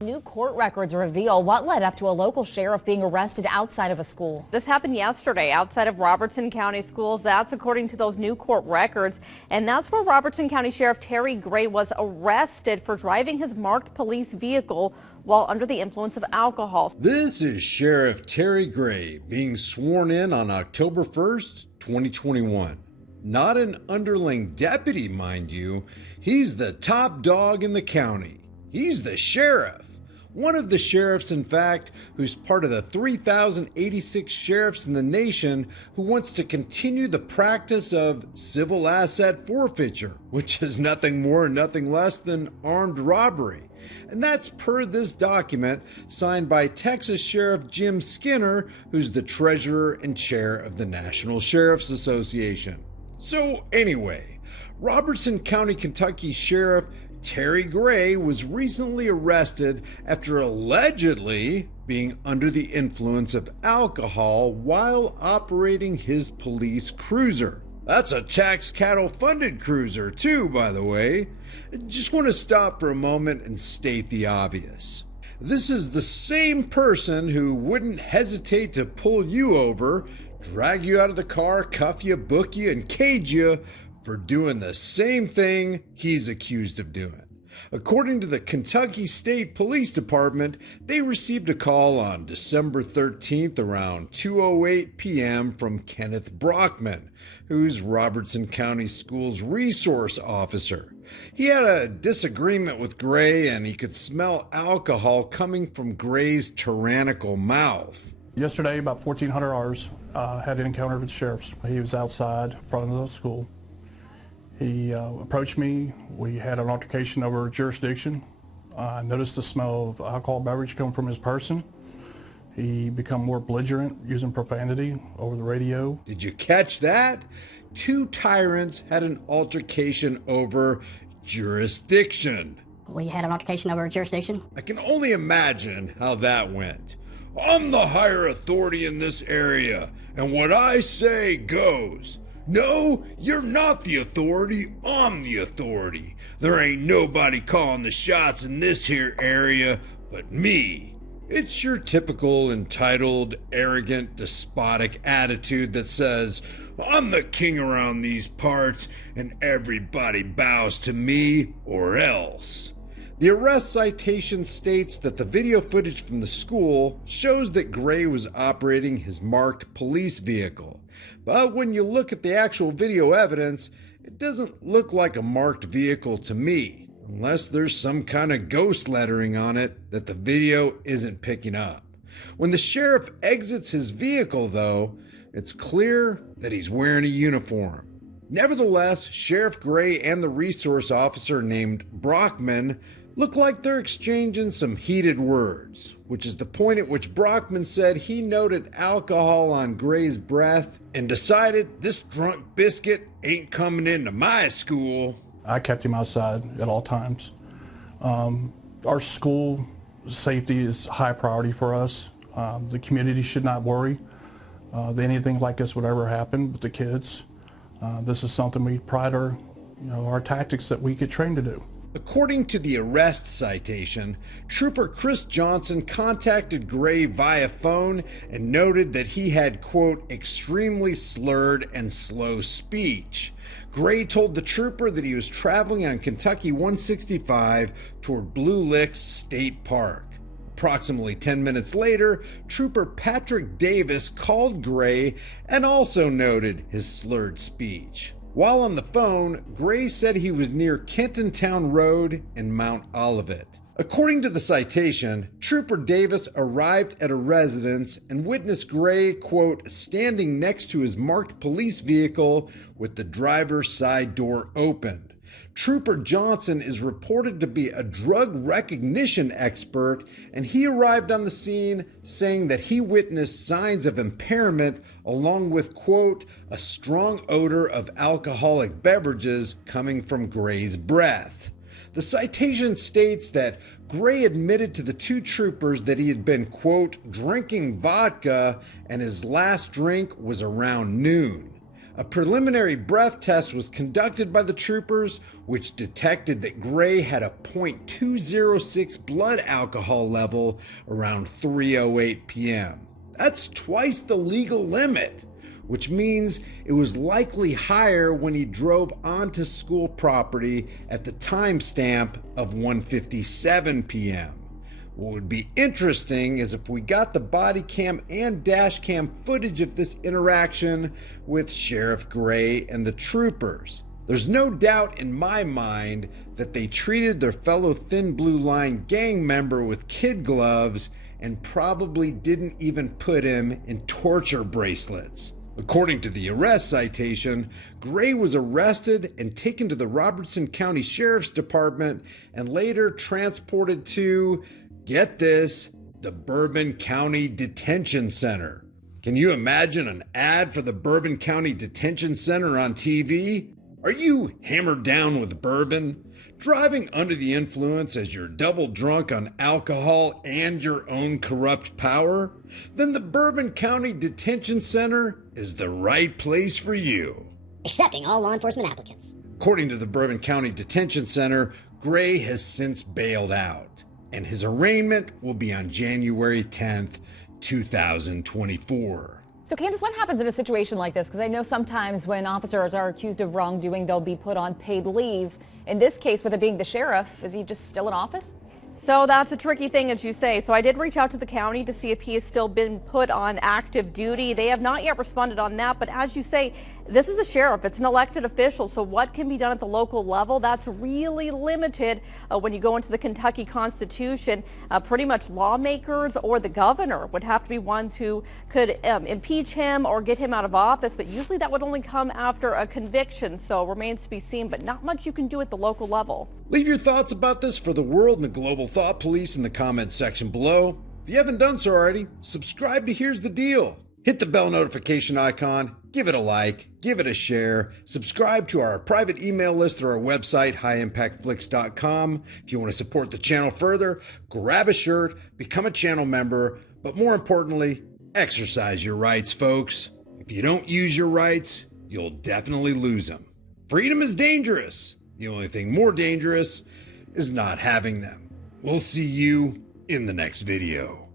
New court records reveal what led up to a local sheriff being arrested outside of a school. This happened yesterday outside of Robertson County schools. That's according to those new court records. And that's where Robertson County Sheriff Terry Gray was arrested for driving his marked police vehicle while under the influence of alcohol. This is Sheriff Terry Gray being sworn in on October 1st, 2021. Not an underling deputy, mind you. He's the top dog in the county. He's the sheriff. One of the sheriffs, in fact, who's part of the 3,086 sheriffs in the nation who wants to continue the practice of civil asset forfeiture, which is nothing more and nothing less than armed robbery. And that's per this document signed by Texas Sheriff Jim Skinner, who's the treasurer and chair of the National Sheriff's Association. So anyway, Robertson County, Kentucky Sheriff Terry Gray was recently arrested after allegedly being under the influence of alcohol while operating his police cruiser. That's a tax cattle funded cruiser too, by the way. Just want to stop for a moment and state the obvious. This is the same person who wouldn't hesitate to pull you over, drag you out of the car, cuff you, book you, and cage you for doing the same thing he's accused of doing. According to the Kentucky State Police Department, they received a call on December 13th around 2:08 p.m. from Kenneth Brockman, who's Robertson County Schools resource officer. He had a disagreement with Gray and he could smell alcohol coming from Gray's tyrannical mouth. Yesterday, about 1400 hours, had an encounter with sheriffs. He was outside in front of the school. He approached me. We had an altercation over jurisdiction. I noticed the smell of alcohol beverage come from his person. He became more belligerent, using profanity over the radio. Did you catch that? Two tyrants had an altercation over jurisdiction. We had an altercation over jurisdiction. I can only imagine how that went. I'm the higher authority in this area, and what I say goes. No, you're not the authority, I'm the authority. There ain't nobody calling the shots in this here area but me. It's your typical entitled, arrogant, despotic attitude that says, I'm the king around these parts and everybody bows to me or else. The arrest citation states that the video footage from the school shows that Gray was operating his marked police vehicle. But when you look at the actual video evidence, it doesn't look like a marked vehicle to me, unless there's some kind of ghost lettering on it that the video isn't picking up. When the sheriff exits his vehicle, though, it's clear that he's wearing a uniform. Nevertheless, Sheriff Gray and the resource officer named Brockman look like they're exchanging some heated words, which is the point at which Brockman said he noted alcohol on Gray's breath and decided this drunk biscuit ain't coming into my school. I kept him outside at all times. Our school safety is high priority for us. The community should not worry that anything like this would ever happen with the kids. This is something we pride our tactics that we get trained to do. According to the arrest citation, Trooper Chris Johnson contacted Gray via phone and noted that he had, quote, extremely slurred and slow speech. Gray told the trooper that he was traveling on Kentucky 165 toward Blue Licks State Park. Approximately 10 minutes later, Trooper Patrick Davis called Gray and also noted his slurred speech. While on the phone, Gray said he was near Kentontown Road in Mount Olivet. According to the citation, Trooper Davis arrived at a residence and witnessed Gray, quote, standing next to his marked police vehicle with the driver's side door opened. Trooper Johnson is reported to be a drug recognition expert, and he arrived on the scene saying that he witnessed signs of impairment along with, quote, a strong odor of alcoholic beverages coming from Gray's breath. The citation states that Gray admitted to the two troopers that he had been, quote, drinking vodka and his last drink was around noon. A preliminary breath test was conducted by the troopers, which detected that Gray had a .206 blood alcohol level around 3:08 p.m. That's twice the legal limit, which means it was likely higher when he drove onto school property at the timestamp of 1:57 p.m. What would be interesting is if we got the body cam and dash cam footage of this interaction with Sheriff Gray and the troopers. There's no doubt in my mind that they treated their fellow Thin Blue Line gang member with kid gloves and probably didn't even put him in torture bracelets. According to the arrest citation, Gray was arrested and taken to the Robertson County Sheriff's Department and later transported to, get this, the Bourbon County Detention Center. Can you imagine an ad for the Bourbon County Detention Center on TV? Are you hammered down with bourbon? Driving under the influence as you're double drunk on alcohol and your own corrupt power? Then the Bourbon County Detention Center is the right place for you. Accepting all law enforcement applicants. According to the Bourbon County Detention Center, Gray has since bailed out, and his arraignment will be on January 10th, 2024. So Candace, what happens in a situation like this? Because I know sometimes when officers are accused of wrongdoing, they'll be put on paid leave. In this case, with it being the sheriff, is he just still in office? So that's a tricky thing, as you say. So I did reach out to the county to see if he has still been put on active duty. They have not yet responded on that. But as you say, this is a sheriff. It's an elected official. So what can be done at the local level? That's really limited when you go into the Kentucky Constitution. Pretty much lawmakers or the governor would have to be ones who could impeach him or get him out of office. But usually that would only come after a conviction. So it remains to be seen, but not much you can do at the local level. Leave your thoughts about this for the world and the global thought police in the comments section below. If you haven't done so already, subscribe to Here's the Deal. Hit the bell notification icon, give it a like, give it a share, subscribe to our private email list through our website, highimpactflix.com. If you want to support the channel further, grab a shirt, become a channel member, but more importantly, exercise your rights, folks. If you don't use your rights, you'll definitely lose them. Freedom is dangerous. The only thing more dangerous is not having them. We'll see you in the next video.